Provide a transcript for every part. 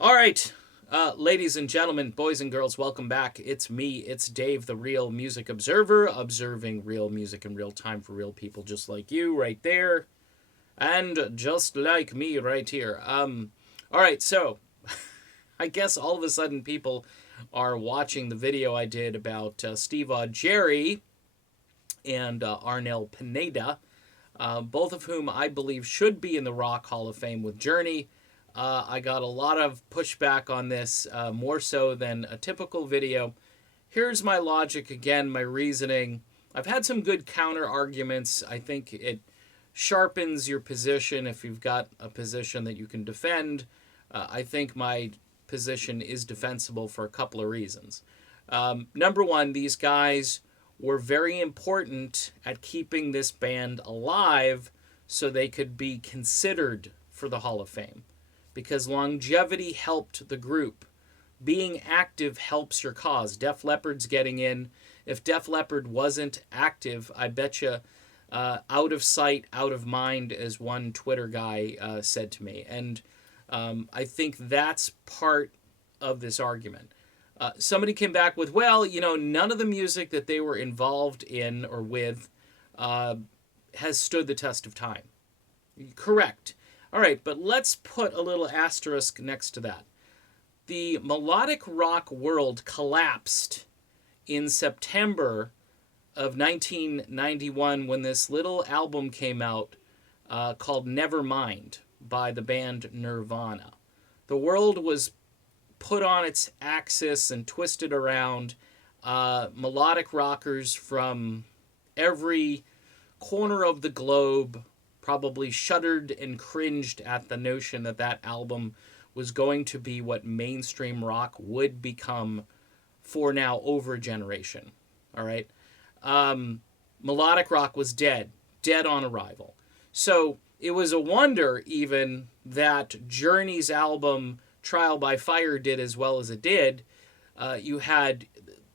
All right, ladies and gentlemen, boys and girls, welcome back. It's me, it's Dave, the Real Music Observer, observing real music in real time for real people just like you right there, and just like me right here. All right, so I guess all of a sudden people are watching the video I did about Steve Augeri and Arnel Pineda, both of whom I believe should be in the Rock Hall of Fame with Journey. I got a lot of pushback on this, more so than a typical video. Here's my logic again, my reasoning. I've had some good counter arguments. I think it sharpens your position if you've got a position that you can defend. I think my position is defensible for a couple of reasons. Number one, these guys were very important at keeping this band alive so they could be considered for the Hall of Fame, because longevity helped the group. Being active helps your cause. Def Leppard's getting in. If Def Leppard wasn't active, I bet you out of sight, out of mind, as one Twitter guy said to me. And I think that's part of this argument. Somebody came back with, well, none of the music that they were involved in or with has stood the test of time. Correct. All right, but let's put a little asterisk next to that. The melodic rock world collapsed in September of 1991 when this little album came out called Nevermind by the band Nirvana. The world was put on its axis and twisted around. Melodic rockers from every corner of the globe probably shuddered and cringed at the notion that that album was going to be what mainstream rock would become for now over a generation. All right? Melodic rock was dead on arrival. So it was a wonder even that Journey's album Trial by Fire did as well as it did. You had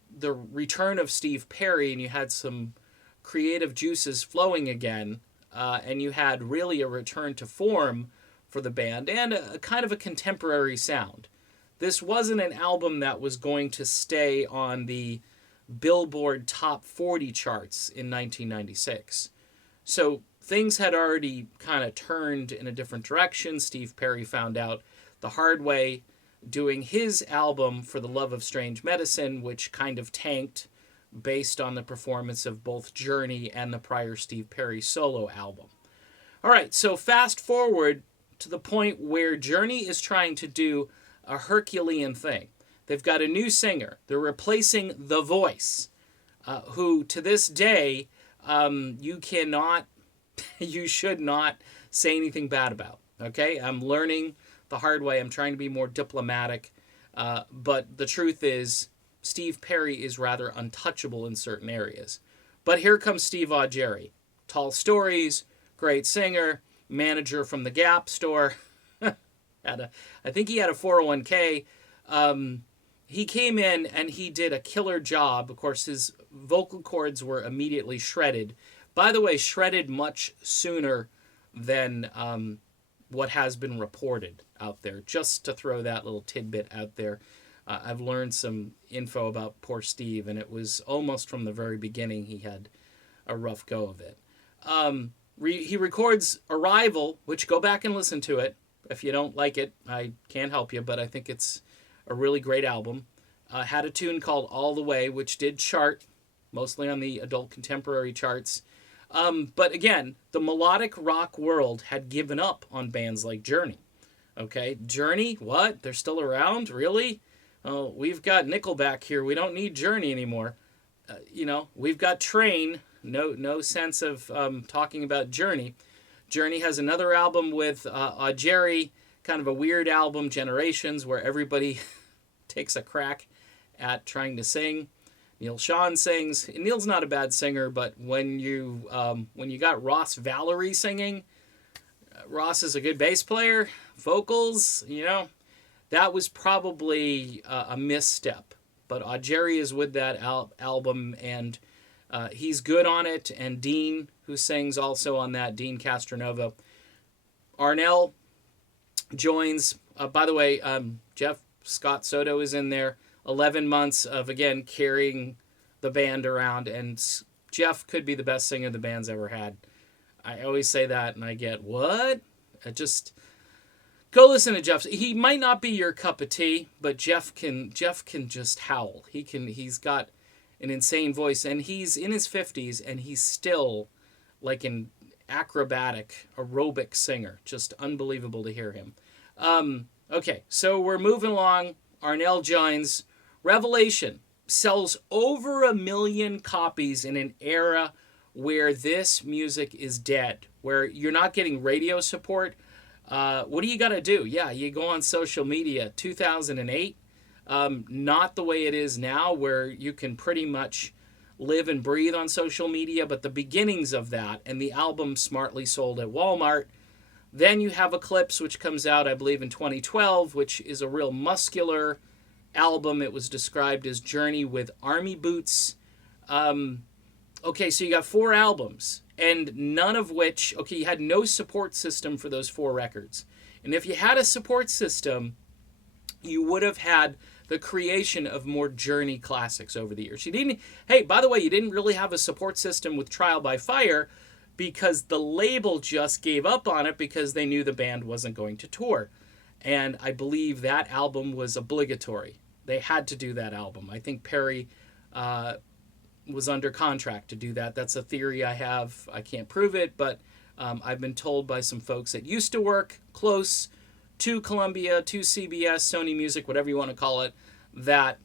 the return of Steve Perry, and you had some creative juices flowing again, and you had really a return to form for the band and a kind of a contemporary sound. This wasn't an album that was going to stay on the Billboard Top 40 charts in 1996. So things had already kind of turned in a different direction. Steve Perry found out the hard way doing his album For the Love of Strange Medicine, which kind of tanked based on the performance of both Journey and the prior Steve Perry solo album. All right, so fast forward to the point where Journey is trying to do a Herculean thing. They've got a new singer. They're replacing The Voice, who to this day you should not say anything bad about. Okay, I'm learning the hard way. I'm trying to be more diplomatic. But the truth is, Steve Perry is rather untouchable in certain areas. But here comes Steve Augeri. Tall stories, great singer, manager from the Gap store. I think he had a 401k. He came in and he did a killer job. Of course, his vocal cords were immediately shredded. By the way, shredded much sooner than what has been reported out there. Just to throw that little tidbit out there. I've learned some info about poor Steve, and it was almost from the very beginning he had a rough go of it. He records Arrival, which go back and listen to it. If you don't like it, I can't help you, but I think it's a really great album. Had a tune called All the Way, which did chart, mostly on the adult contemporary charts. But again, the melodic rock world had given up on bands like Journey. Okay, Journey, what? They're still around? Really? Oh, we've got Nickelback here. We don't need Journey anymore. We've got Train. No sense of talking about Journey. Journey has another album with Augeri, kind of a weird album, Generations, where everybody takes a crack at trying to sing. Neil Sean sings. Neil's not a bad singer, but when you got Ross Valerie singing, Ross is a good bass player. Vocals, that was probably a misstep. But Augeri is with that album, and he's good on it. And Dean, who sings also on that, Dean Castronova. Arnel joins By the way, Jeff Scott Soto is in there. 11 months of, again, carrying the band around. And Jeff could be the best singer the band's ever had. I always say that, and I get, what? Just go listen to Jeff. He might not be your cup of tea, but Jeff can just howl. He's got an insane voice, and he's in his 50s, and he's still like an acrobatic, aerobic singer. Just unbelievable to hear him. Okay, so we're moving along. Arnel joins. Revelation sells over 1 million copies in an era where this music is dead, where you're not getting radio support. What do you got to do? Yeah, you go on social media. 2008, not the way it is now, where you can pretty much live and breathe on social media, but the beginnings of that, and the album smartly sold at Walmart. Then you have Eclipse, which comes out, I believe, in 2012, which is a real muscular album. It was described as Journey with Army Boots. Okay, so you got 4 albums, and none of which, okay, you had no support system for those 4 records. And if you had a support system, you would have had the creation of more Journey classics over the years. You didn't, hey, by the way, you didn't really have a support system with Trial by Fire because the label just gave up on it because they knew the band wasn't going to tour. And I believe that album was obligatory. They had to do that album. I think Perry was under contract to do that. That's a theory I have. I can't prove it, but I've been told by some folks that used to work close to Columbia, to CBS, Sony Music, whatever you want to call it, that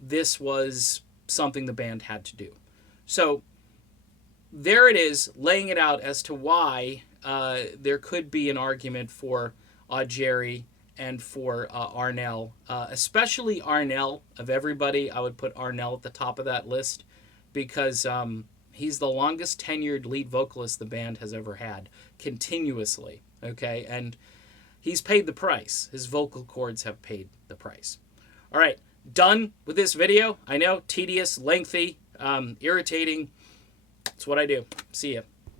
this was something the band had to do. So there it is, laying it out as to why there could be an argument for Augeri and for Arnel, especially Arnel. Of everybody, I would put Arnel at the top of that list because he's the longest tenured lead vocalist the band has ever had, continuously, okay? And he's paid the price. His vocal cords have paid the price. All right, done with this video. I know, tedious, lengthy, irritating. That's what I do. See ya.